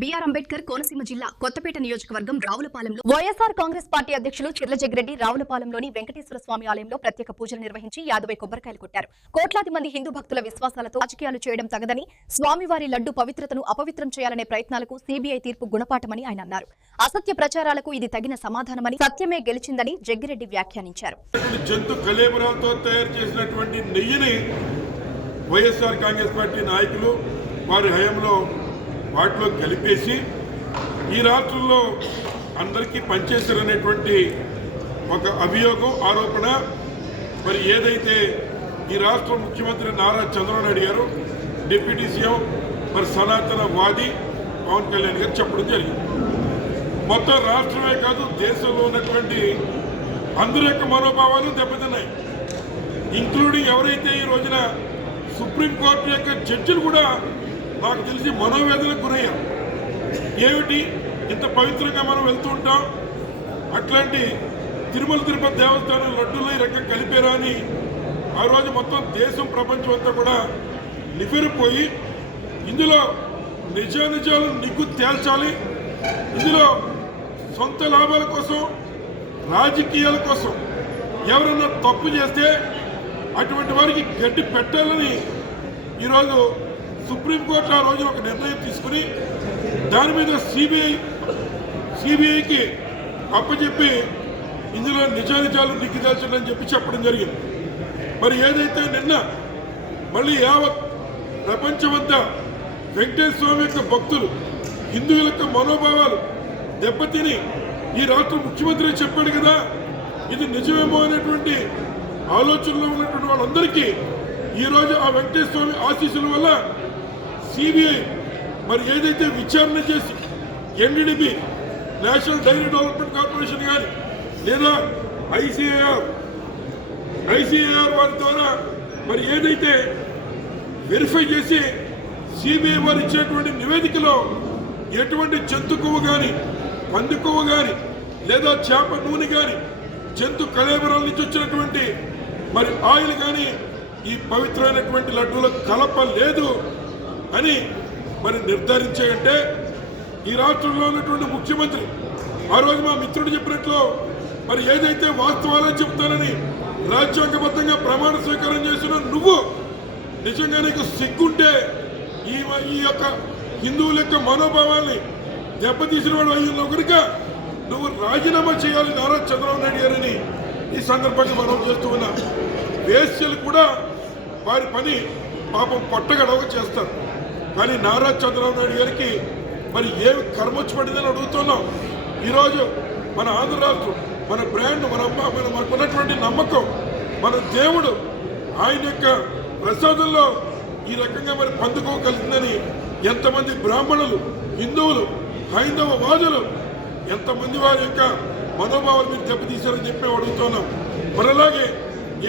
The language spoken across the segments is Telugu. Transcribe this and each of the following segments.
బిఆర్ అంబేద్కర్ కోనసీమ జిల్లా కొత్తపేట నియోజకవర్గం రావులపాలెంలో వైఎస్ఆర్ కాంగ్రెస్ పార్టీ అధ్యక్షులు చిర్ల జగ్గిరెడ్డి రావులపాలెంలోని వెంకటేశ్వర స్వామి ఆలయంలో ప్రత్యేక పూజలు నిర్వహించి 50 కొబ్బరికాయలు కొట్టారు. కోట్లాది మంది హిందూ భక్తుల విశ్వాసాలతో రాజకీయాలు చేయడం తగదని, స్వామివారి లడ్డు పవిత్రతను అపవిత్రం చేయాలనే ప్రయత్నాలకు సిబిఐ తీర్పు గుణపాఠమని ఆయన అన్నారు. అసత్య ప్రచారాలకు ఇది తగిన సమాధానమని, సత్యమే గెలిచిందని జగ్గిరెడ్డి వ్యాఖ్యానించారు. జంతు కళేబరాలతో తయారు చేసినటువంటి నెయ్యిని వైఎస్ఆర్ కాంగ్రెస్ పార్టీ నాయకులు వారి హయాంలో వాటిలో కలిపేసి ఈ రాష్ట్రంలో అందరికీ పనిచేశారనేటువంటి ఒక అభియోగం, ఆరోపణ. మరి ఏదైతే ఈ రాష్ట్ర ముఖ్యమంత్రి నారా చంద్రబాబు నాయుడు గారు, డిప్యూటీ సీఎం మరి సనాతన వాది పవన్ కళ్యాణ్ గారు చెప్పడం జరిగింది. మొత్తం రాష్ట్రమే కాదు, దేశంలో ఉన్నటువంటి అందరి యొక్క మనోభావాలు దెబ్బతిన్నాయి. ఇంక్లూడింగ్ ఎవరైతే ఈ రోజున సుప్రీంకోర్టు యొక్క జడ్జిలు కూడా నాకు తెలిసి మనోవేదనకు గురయ్యారు. ఏమిటి ఇంత పవిత్రంగా మనం వెళ్తూ ఉంటాం, అట్లాంటి తిరుమల తిరుపతి దేవస్థానం లడ్డూలో ఈ రకంగా కలిపారా అని ఆ రోజు మొత్తం దేశం ప్రపంచం అంతా కూడా నివ్వెరపోయి ఇందులో నిజానిజాలు నిగ్గు తేల్చాలి, ఇందులో సొంత లాభాల కోసం, రాజకీయాల కోసం ఎవరన్నా తప్పు చేస్తే అటువంటి వారికి గడ్డి పెట్టాలని ఈరోజు సుప్రీంకోర్టు ఆ రోజు ఒక నిర్ణయం తీసుకుని దాని మీద సిబిఐకి అప్పచెప్పి ఇందులో నిజానిజాలు నిగ్గుదాల్చడని చెప్పి చెప్పడం జరిగింది. మరి ఏదైతే నిన్న మళ్ళీ యావత్ ప్రపంచమంతా వెంకటేశ్వర స్వామి యొక్క భక్తులు, హిందువుల యొక్క మనోభావాలు దెబ్బతిని ఈ రాష్ట్ర ముఖ్యమంత్రి చెప్పాడు కదా, ఇది నిజమేమో అనేటువంటి ఆలోచనలో ఉన్నటువంటి వాళ్ళందరికీ ఈరోజు ఆ వెంకటేశ్వర స్వామి ఆశీస్సుల వల్ల సిబిఐ మరి ఏదైతే విచారణ చేసి NDDB national dairy development corporation కానీ లేదా ఐసీఏఆర్ వారి ద్వారా మరి ఏదైతే వెరిఫై చేసి సిబిఐ వారు ఇచ్చినటువంటి నివేదికలో ఎటువంటి జంతు కొవ్వు కానీ, పంది కొవ్వు కానీ, లేదా చేప నూనె కానీ, జంతు కళేబరాల నుంచి వచ్చినటువంటి మరి ఆయిల్ కానీ ఈ పవిత్రమైనటువంటి లడ్డూలో కలపలేదు అని మరి నిర్ధారించాయంటే ఈ రాష్ట్రంలో ఉన్నటువంటి ముఖ్యమంత్రి ఆ రోజు మా మిత్రుడు చెప్పినట్లు మరి ఏదైతే వాస్తవాలని చెప్తానని రాజ్యాంగబద్ధంగా ప్రమాణ స్వీకారం చేసిన నువ్వు నిజంగా నీకు సిగ్గుంటే ఈ యొక్క హిందువుల యొక్క మనోభావాల్ని దెబ్బతీసిన వాడు అయ్యిందో కనుక నువ్వు రాజీనామా చేయాలి నారా చంద్రబాబు నాయుడు గారిని ఈ సందర్భంగా మనం చేస్తూ ఉన్నాం. వేశ్యలు కూడా వారి పని పాపం పొట్టగడవ చేస్తారు, కానీ నారా చంద్రబాబు నాయుడు గారికి మరి ఏమి కర్మ వచ్చి పడిందని అడుగుతున్నాం. ఈరోజు మన ఆంధ్ర రాష్ట్రం, మన బ్రాండ్, మన అమ్మ, మనకున్నటువంటి నమ్మకం, మన దేవుడు, ఆయన యొక్క ప్రసాదంలో ఈ రకంగా మరి పందుకో కలిసిందని ఎంతమంది బ్రాహ్మణులు, హిందువులు, హైందవ వాదులు ఎంతమంది వారి యొక్క మనోభావాలు మీరు దెబ్బతీశారని చెప్పి అడుగుతున్నాం. మరి అలాగే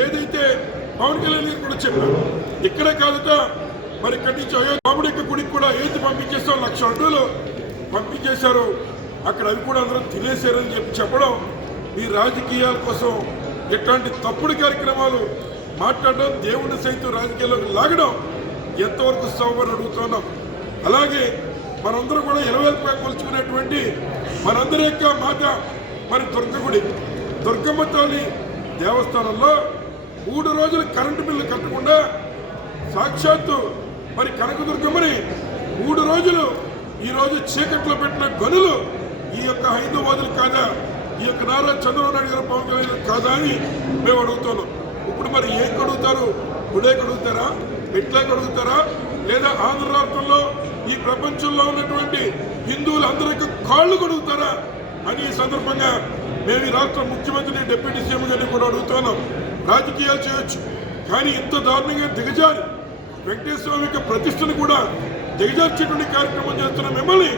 ఏదైతే పవన్ కళ్యాణ్ గారు కూడా చెప్పారు, ఇక్కడే కాదుట మరి ఇక్కడి నుంచి రాముడి యొక్క గుడికి కూడా ఏది పంపించేస్తాం, 1,00,000 అడ్డులు పంపించేశారు, అక్కడ అవి కూడా అందరూ తినేశారని చెప్పి చెప్పడం, మీ రాజకీయాల కోసం ఇట్లాంటి తప్పుడు కార్యక్రమాలు మాట్లాడడం, దేవుడిని సైతం రాజకీయాల్లోకి లాగడం ఎంతవరకు సౌకర్యం అడుగుతున్నాం. అలాగే మనందరూ కూడా 20,000 రూపాయలు కొలుచుకునేటువంటి మనందరి యొక్క మాత మరి దుర్గమ్మ తల్లి దేవస్థానంలో 3 రోజులు కరెంటు బిల్లు కట్టకుండా సాక్షాత్తు మరి కనకదుర్గమ్మని 3 రోజులు ఈరోజు చీకట్లో పెట్టిన గనులు ఈ యొక్క హైందవాదులు కాదా, ఈ యొక్క నారా చంద్రబాబు నాయుడు గారు, పవన్ కళ్యాణ్ కాదా అని మేము అడుగుతున్నాం. ఇప్పుడు మరి ఏం కడుగుతారు? గుడే కడుగుతారా, మెట్లే కడుగుతారా, లేదా ఆంధ్ర రాష్ట్రంలో ఈ ప్రపంచంలో ఉన్నటువంటి హిందువులందరి యొక్క కాళ్ళు కడుగుతారా అని ఈ సందర్భంగా మేము ఈ రాష్ట్ర ముఖ్యమంత్రిని, డిప్యూటీ సీఎం గారిని కూడా అడుగుతున్నాం. రాజకీయాలు చేయొచ్చు, కానీ ఇంత దారుణంగా దిగజారి వెంకటేశ్వర స్వామి యొక్క ప్రతిష్టను కూడా దిగజార్చేటువంటి కార్యక్రమం చేస్తున్న మిమ్మల్ని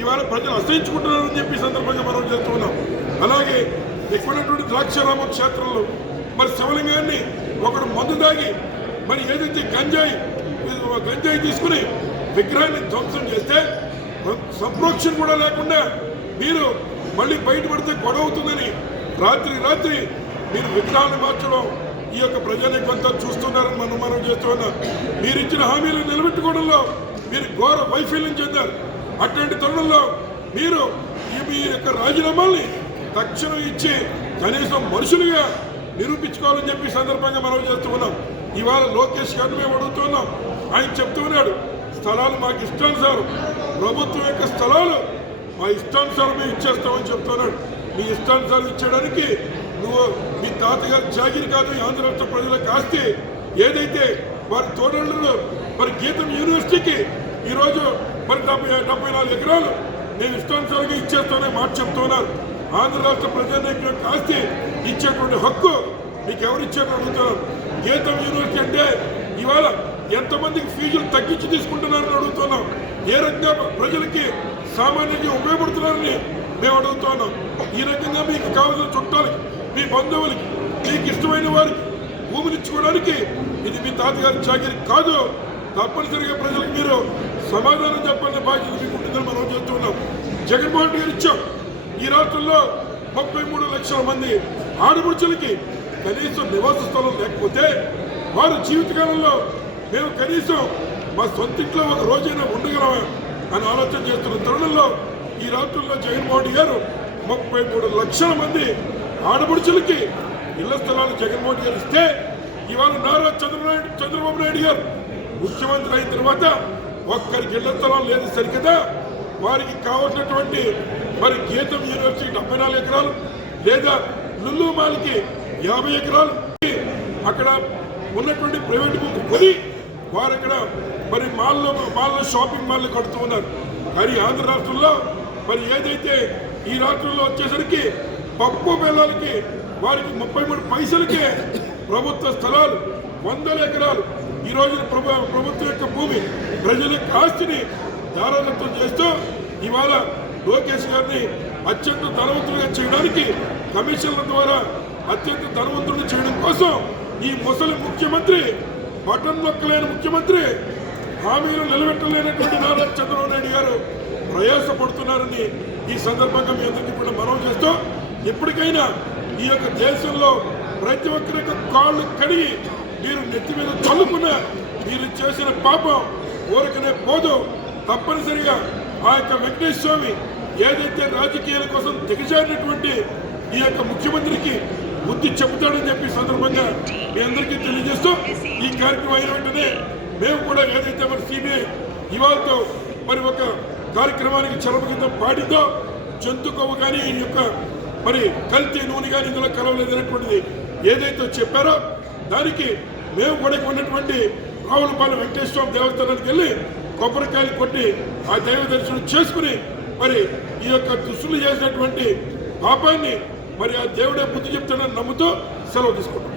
ఇవాళ ప్రజలు అసహించుకుంటున్నారని చెప్పి సందర్భంగా మనం చేస్తున్నాం. అలాగే ఎక్కువైనటువంటి ద్రాక్షారామ క్షేత్రంలో మరి శివలింగాన్ని ఒకడు మందు దాగి మరి ఏదైతే గంజాయి తీసుకుని విగ్రహాన్ని ధ్వంసం చేస్తే సంప్రోక్షణ కూడా లేకుండా మీరు మళ్ళీ బయటపడితే గొడవ అవుతుందని రాత్రి మీరు విగ్రహాన్ని మార్చడం ఈ యొక్క ప్రజానికంతా చూస్తున్నారని మనం చేస్తున్నాం. మీరు ఇచ్చిన హామీలు నిలబెట్టుకోవడంలో మీరు ఘోర వైఫల్యం చెందారు. అటువంటి తరుణంలో మీరు మీ యొక్క రాజీనామాల్ని తక్షణం ఇచ్చి కనీసం మనుషులుగా నిరూపించుకోవాలని చెప్పి సందర్భంగా మనం చేస్తూ ఉన్నాం. ఇవాళ లోకేష్ గారిని మేము అడుగుతున్నాం. ఆయన చెప్తూ ఉన్నాడు, స్థలాలు మాకు ఇష్టానుసారం, ప్రభుత్వం యొక్క స్థలాలు మా ఇష్టానుసారం మేము ఇచ్చేస్తామని చెప్తున్నాడు. మీ ఇష్టానుసారం ఇచ్చేయడానికి నువ్వు మీ తాతగారి జాగిరి కాదు, ఈ ఆంధ్ర రాష్ట్ర ప్రజలకు ఆస్తి ఏదైతే వారి తోడళ్ళు మరి గీతం యూనివర్సిటీకి ఈరోజు మరి 74 ఎకరాలు నేను ఇష్టానుసారంగా ఇచ్చేస్తానని మాట చెప్తున్నారు. ఆంధ్ర రాష్ట్ర ప్రజానీకం యొక్క ఆస్తి ఇచ్చేటువంటి హక్కు మీకు ఎవరిచ్చారని అడుగుతున్నారు. గీతం యూనివర్సిటీ అంటే ఇవాళ ఎంతమందికి ఫీజులు తగ్గించి తీసుకుంటున్నారని అడుగుతున్నాం. ఏ రకంగా ప్రజలకి సామాన్యంగా ఉపయోగపడుతున్నారని మేము అడుగుతున్నాం. ఈ రకంగా మీకు కావాల్సిన చుట్టాలకి, మీ బంధువులకి, మీకు ఇష్టమైన వారికి భూములు ఇచ్చుకోవడానికి ఇది మీ తాతగారి చాకరీ కాదు. తప్పనిసరిగా ప్రజలకు మీరు సమాధానం చెప్పాలనే బాధ్యత మీకు ఉంటుందని మనం చేస్తున్నాం. జగన్మోహన్ రెడ్డి గారు ఇచ్చాం. ఈ రాష్ట్రంలో 33 లక్షల మంది ఆడపడుచులకి కనీసం నివాస స్థలం లేకపోతే వారు జీవితకాలంలో మేము కనీసం మా సొంత ఇంట్లో ఒక రోజైనా ఉండగలమా అని ఆలోచన చేస్తున్న తరుణంలో ఈ రాష్ట్రంలో జగన్మోహన్ రెడ్డి గారు 33 లక్షల మంది ఆడపడుచులకి ఇళ్ల స్థలాలు జగన్మోహన్ గారు ఇస్తే ఇవాళ నారా చంద్రబాబు నాయుడు గారు ముఖ్యమంత్రి అయిన తర్వాత ఒక్కరికి ఇళ్ల స్థలం లేదు సరికదా, వారికి కావాల్సినటువంటి మరి గీతం యూనివర్సిటీ 74 ఎకరాలు లేదా లుల్లు మాల్కి 50 ఎకరాలు అక్కడ ఉన్నటువంటి ప్రైవేట్ భూమి కొని వారు అక్కడ మరి మాల్లో షాపింగ్ మాల్లు కడుతూ ఉన్నారు. కానీ ఆంధ్ర రాష్ట్రంలో మరి ఏదైతే ఈ రాష్ట్రంలో వచ్చేసరికి పప్పు బెల్లాలకి వారికి 33 పైసలకే ప్రభుత్వ స్థలాలు 100 ఎకరాలు ఈ రోజు ప్రభుత్వం యొక్క భూమి ప్రజల యొక్క ఆస్తిని దారాదత్తం చేస్తూ ఇవాళ లోకేష్ గారిని అత్యంత ధనవంతులుగా చేయడానికి కమిషన్ల ద్వారా అత్యంత ధనవంతులు చేయడం కోసం ఈ ముసలి ముఖ్యమంత్రి, బటన్ నొక్కలేని ముఖ్యమంత్రి, హామీలు నిలబెట్టలేనటువంటి నారా చంద్రబాబు నాయుడు గారు ప్రయాసపడుతున్నారని ఈ సందర్భంగా మీ అందరికీ కూడా మనవి చేస్తూ ఎప్పటికైనా ఈ యొక్క దేశంలో ప్రతి ఒక్కరి యొక్క కాళ్ళు కడిగి మీరు నెత్తి మీద చల్లుకున్న మీరు చేసిన పాపం ఊరకనే పోదు. తప్పనిసరిగా ఆ యొక్క వెంకటేశ్వర స్వామి ఏదైతే రాజకీయాల కోసం దిగజారినటువంటి ఈ యొక్క ముఖ్యమంత్రికి బుద్ధి చెబుతాడని చెప్పి సందర్భంగా మీ అందరికీ తెలియజేస్తూ ఈ కార్యక్రమం అయిన వెంటనే మేము కూడా ఏదైతే మరి సిబిఐ ఇవాళతో మరి ఒక కార్యక్రమానికి చరమగీతం పాడిందో జంతు కొవ్వు కానీ ఈ యొక్క మరి కల్తీ నూనె కానీ ఇందులో కలవలేదనేటువంటిది ఏదైతే చెప్పారో దానికి మేము కూడా ఉన్నటువంటి రావులపాలెం వెంకటేశ్వర దేవస్థానానికి వెళ్ళి కొబ్బరికాయలు కొట్టి ఆ దైవ దర్శనం చేసుకుని మరి ఈ యొక్క దుస్తులు చేసినటువంటి పాపాన్ని మరి ఆ దేవుడే బుద్ధి చెప్తాడని నమ్ముతూ సెలవు తీసుకుంటాం.